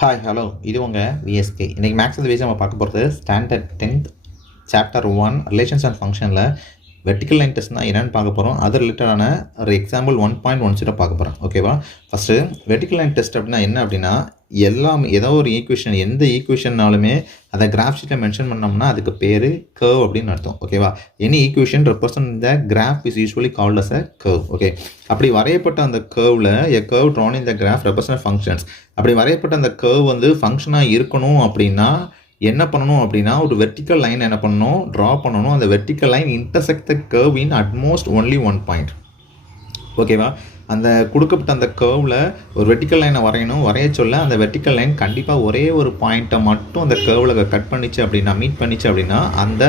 Hi hello இது உங்கள் VSK. இன்றைக்கி மேக்ஸ் பேஸ் நம்ம பார்க்க போகிறது standard 10th chapter 1 relations and ஃபங்க்ஷனில் வெர்டிக்கல் லைன் டெஸ்ட்னால் என்னென்னு பார்க்க போகிறோம். அது ரிலேட்டடான ஒரு எக்ஸாம்பிள் 1.10 பார்க்க போகிறோம். ஓகேவா? ஃபஸ்ட்டு வெர்டிக்கல் லைன் டெஸ்ட் அப்படின்னா என்ன அப்படின்னா, ஏதோ ஒரு ஈக்குவேஷன், எந்த ஈக்குவேஷன்னாலுமே அதை கிராஃப் ஷீட்டில் மென்ஷன் பண்ணோம்னா அதுக்கு பேர் கர்வ் அப்படின்னு அர்த்தம். ஓகேவா? Any equation represent the graph is usually called as a curve. Okay, அப்படி வரையப்பட்ட அந்த கர்வில் a curve drawn in the graph represent functions. அப்படி வரையப்பட்ட அந்த கர்வ் வந்து ஃபங்க்ஷனாக இருக்கணும் அப்படின்னா என்ன பண்ணணும் அப்படின்னா, ஒரு வெர்டிக்கல் லைன் என்ன பண்ணணும், ட்ரா பண்ணணும். அந்த vertical line intersect the curve in at most only one point. ஓகேவா? அந்த கொடுக்கப்பட்ட அந்த கர்வில் ஒரு வெர்டிக்கல் லைனை வரைய சொல்ல அந்த வெர்டிக்கல் லைன் கண்டிப்பாக ஒரே ஒரு பாயிண்ட்டை மட்டும் அந்த கர்வில் கட் பண்ணிச்சு அப்படின்னா, மீட் பண்ணிச்சு அப்படின்னா அந்த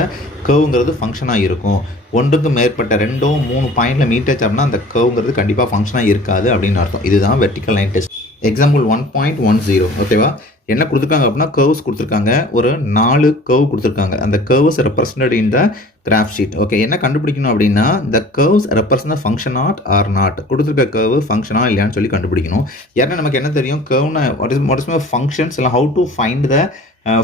கர்வுங்கிறது ஃபங்க்ஷனாக இருக்கும். ஒன்றுக்கு மேற்பட்ட 2-3 பாயிண்டில் மீட் ஆச்சு அப்படின்னா அந்த கர்வுங்கிறது கண்டிப்பாக ஃபங்க்ஷனாக இருக்காது அப்படின்னு அர்த்தம். இதுதான் வெர்டிக்கல் லைன் டெஸ்ட். எக்ஸாம்பிள் 1.10. ஓகேவா? என்ன கொடுத்துருக்காங்க அப்படின்னா, கர்வ்ஸ் கொடுத்துருக்காங்க. ஒரு 4 கர்வ் கொடுத்துருக்காங்க. அந்த curves represented in the graph sheet. Okay, என்ன கண்டுபிடிக்கணும் அப்படின்னா, the curves represent function or not. கொடுத்துருக்க கர்வ் ஃபங்க்ஷனா இல்லையான்னு சொல்லி கண்டுபிடிக்கணும். ஏன்னா நமக்கு என்ன தெரியும், கர்வ்னா வாட் இஸ் ஃபங்க்ஷன்ஸ் இல்லை how to find the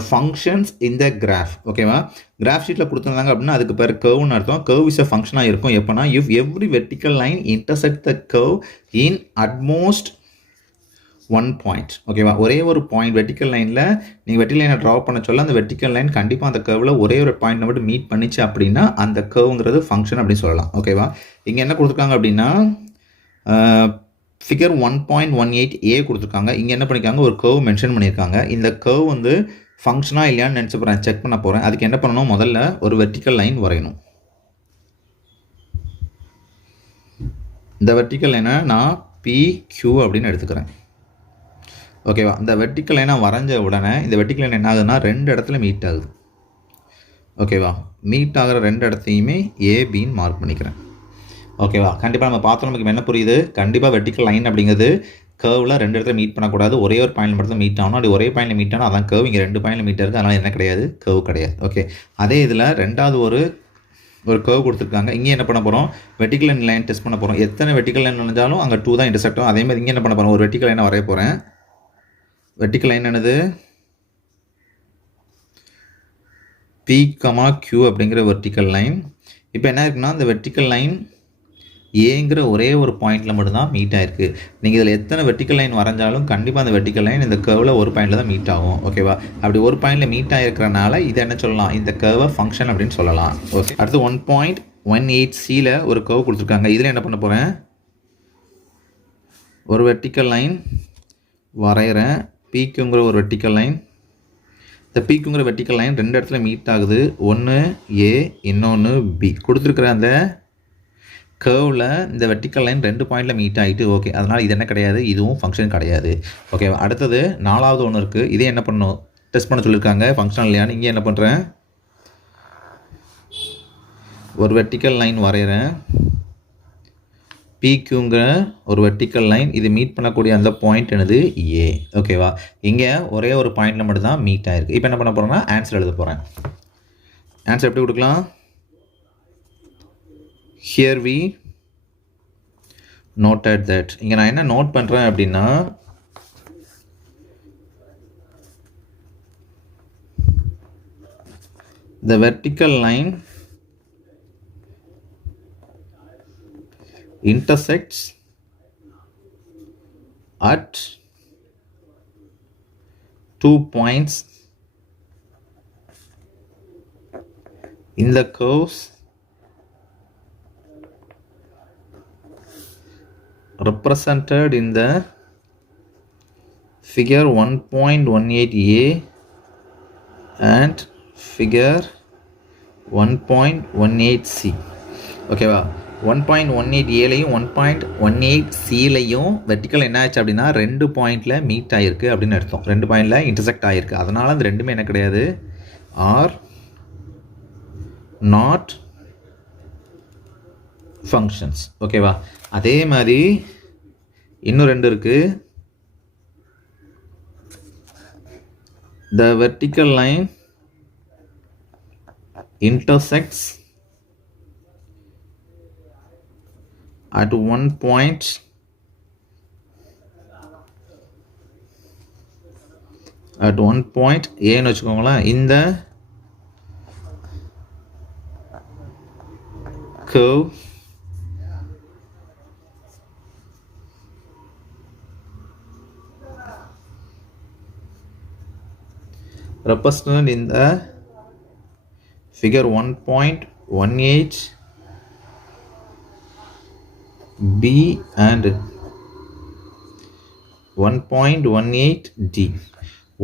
functions in the graph. ஓகேவா? கிராஃப் ஷீட்டில் கொடுத்துருந்தாங்க அப்படின்னா அதுக்கு பேர் கர்வ்னு அர்த்தம். கர்வ் இஸ் அ ஃபங்க்ஷனாக இருக்கும் எப்போனா, if every vertical line intersect the curve in utmost one point. ஓகேவா? ஒரே ஒரு பாயிண்ட் வெர்டிக்கல் லைனில் நீங்கள் வெர்டிக்கல் லைனை ட்ரா பண்ண சொல்ல அந்த வெர்டிக்கல் லைன் கண்டிப்பாக அந்த கர்வில் ஒரே ஒரு பாயிண்ட் மட்டும் மீட் பண்ணிச்சு அப்படின்னா அந்த கர்வுங்கிறது ஃபங்க்ஷன் அப்படின்னு சொல்லலாம். ஓகேவா? இங்கே என்ன கொடுத்துருக்காங்க அப்படின்னா, ஃபிகர் 1.18a கொடுத்துருக்காங்க. இங்கே என்ன பண்ணியிருக்காங்க, ஒரு கர்வ் மென்ஷன் பண்ணியிருக்காங்க. இந்த கர்வ் வந்து ஃபங்க்ஷனாக இல்லையான்னு நினச்சி போகிறேன், செக் பண்ண போகிறேன். அதுக்கு என்ன பண்ணணும், முதல்ல ஒரு வெர்டிக்கல் லைன் வரையணும். இந்த வெர்டிக்கல் லைனை நான் PQ அப்படின்னு எடுத்துக்கிறேன். ஓகேவா? இந்த வெர்டிக்கல் லைனை வரைஞ்ச உடனே இந்த வெர்டிக்கல் லைன் என்ன ஆகுதுன்னா 2 இடத்துல மீட் ஆகுது. ஓகேவா? மீட் ஆகிற 2 இடத்தையுமே ஏபின்னு மார்க் பண்ணிக்கிறேன். ஓகேவா? கண்டிப்பாக நம்ம பார்த்தோம், நமக்கு என்ன புரியுது, கண்டிப்பாக வெர்டிக்கல் லைன் அப்படிங்கிறது கர்வில் 2 இடத்துல மீட் பண்ணக்கூடாது, ஒரே ஒரு பாயிண்ட் மட்டும் மீட் ஆகணும். அப்படி ஒரே பாயிண்டில் மீட் ஆனால் அதான் கர்வ். இங்கே 2 பாயிண்டில் மீட் இருக்குது, அதனால் என்ன கிடையாது, கர்வ் கிடையாது. ஓகே, அதே இதில் ரெண்டாவது ஒரு கர்வ் கொடுத்துருக்காங்க. இங்கே என்ன பண்ண போகிறோம், வெர்டிக்கல் லைன் டெஸ்ட் பண்ண போகிறோம். எத்தனை வெர்டிக்கல் லைன் நினைஞ்சாலும் அங்கே 2 தான் இன்டர்செக்ட் ஆகும். அதே மாதிரி இங்கே என்ன பண்ண போகிறோம், ஒரு வெர்டிக்கல் லைனை வரைய போகிறேன். வெர்டிக்கல் லைன் என்னது, PQ அப்படிங்கிற வெர்டிக்கல் லைன். இப்போ என்ன இருக்குன்னா, இந்த வெர்டிக்கல் லைன் ஏங்கிற ஒரே ஒரு பாயிண்டில் மட்டும்தான் மீட் ஆகிருக்கு. நீங்கள் இதில் எத்தனை வெர்டிக்கல் லைன் வரைஞ்சாலும் கண்டிப்பாக அந்த வெர்டிக்கல் லைன் இந்த கர்வில் ஒரு பாயிண்டில் தான் மீட் ஆகும். ஓகேவா? அப்படி ஒரு பாயிண்டில் மீட் ஆகிருக்கிறனால இதை என்ன சொல்லலாம், இந்த கர்வை ஃபங்க்ஷன் அப்படின்னு சொல்லலாம். ஓகே, அடுத்து 1.18cயில் ஒரு கர்வ் கொடுத்துருக்காங்க. இதில் என்ன பண்ண போகிறேன், ஒரு வெர்டிக்கல் லைன் வரைகிறேன். PQங்கிற ஒரு வெர்டிக்கல் லைன். இந்த PQங்கிற வெர்டிக்கல் லைன் 2 இடத்துல மீட் ஆகுது. ஒன்று A, இன்னொன்று B. கொடுத்துருக்குற அந்த கர்வில் இந்த வெர்டிக்கல் லைன் 2 பாயிண்டில் மீட் ஆகிட்டு. ஓகே, அதனால் இது என்ன கிடையாது, இதுவும் ஃபங்க்ஷன் கிடையாது. ஓகே, அடுத்தது 4வது ஒன்று இருக்குது. இதே என்ன பண்ணணும், டெஸ்ட் பண்ண சொல்லியிருக்காங்க, ஃபங்க்ஷன் இல்லையான்னு. இங்கே என்ன பண்ணுறேன், ஒரு வெர்டிக்கல் லைன் வரைகிறேன். PQங்கிற ஒரு வெர்டிக்கல் லைன், இது மீட் பண்ணக்கூடிய அந்த பாயிண்ட் என்னது, A. ஓகேவா? இங்கே ஒரே ஒரு பாயிண்டில் மட்டும் தான் மீட் ஆகிருக்கு. இப்போ என்ன பண்ண போகிறேன்னா ஆன்சர் எழுத போகிறேன். ஆன்சர் எப்படி கொடுக்கலாம், here we noted that. இங்கே நான் என்ன நோட் பண்ணுறேன் அப்படின்னா, the vertical line intersects at 2 points in the curves represented in the figure 1.18a and figure 1.18c. ஓகேவா? 1.18aலையும் 1.18cலையும் வெர்டிக்கல் என்ன ஆச்சு அப்படின்னா 2 பாயிண்டில் மீட் ஆகிருக்கு அப்படின்னு அர்த்தம். 2 பாயிண்டில் இன்டர்செக்ட் ஆகிருக்கு. அதனால் அந்த ரெண்டுமே என்ன கிடையாது, ஆர் நாட் ஃபங்க்ஷன்ஸ். ஓகேவா? அதே மாதிரி இன்னும் 2 இருக்குது. the vertical line intersects at one point at 1 point ஏன்னு வச்சுக்கோங்களேன். இந்த curve represented in the figure 1.18 B and 1.18 D.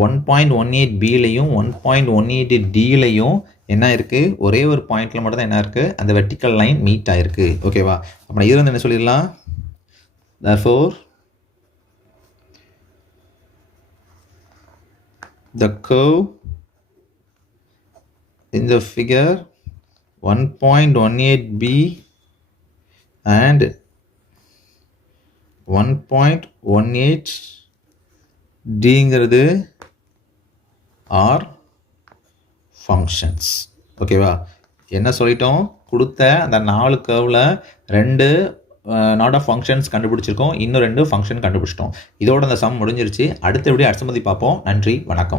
1.18 Bலையும் 1.18 Dலையும் என்ன இருக்குது, ஒரே ஒரு பாயிண்டில் மட்டும் தான் என்ன இருக்குது, அந்த வெர்டிக்கல் லைன் மீட் ஆகிருக்கு. ஓகேவா? அப்போ இது வந்து என்ன சொல்லிடலாம், therefore the curve in the figure 1.18B and 1.18 Dங்கிறது ஆர் ஃபங்க்ஷன்ஸ். ஓகேவா? என்ன சொல்லிட்டோம், கொடுத்த அந்த 4 கர்வில் 2 நாட் ஆஃப் ஃபங்க்ஷன்ஸ் கண்டுபிடிச்சிருக்கோம், இன்னும் 2 ஃபங்க்ஷன் கண்டுபிடிச்சிட்டோம். இதோட அந்த சம் முடிஞ்சிருச்சு. அடுத்த வீடியோ அடுத்த பார்ப்போம். நன்றி, வணக்கம்.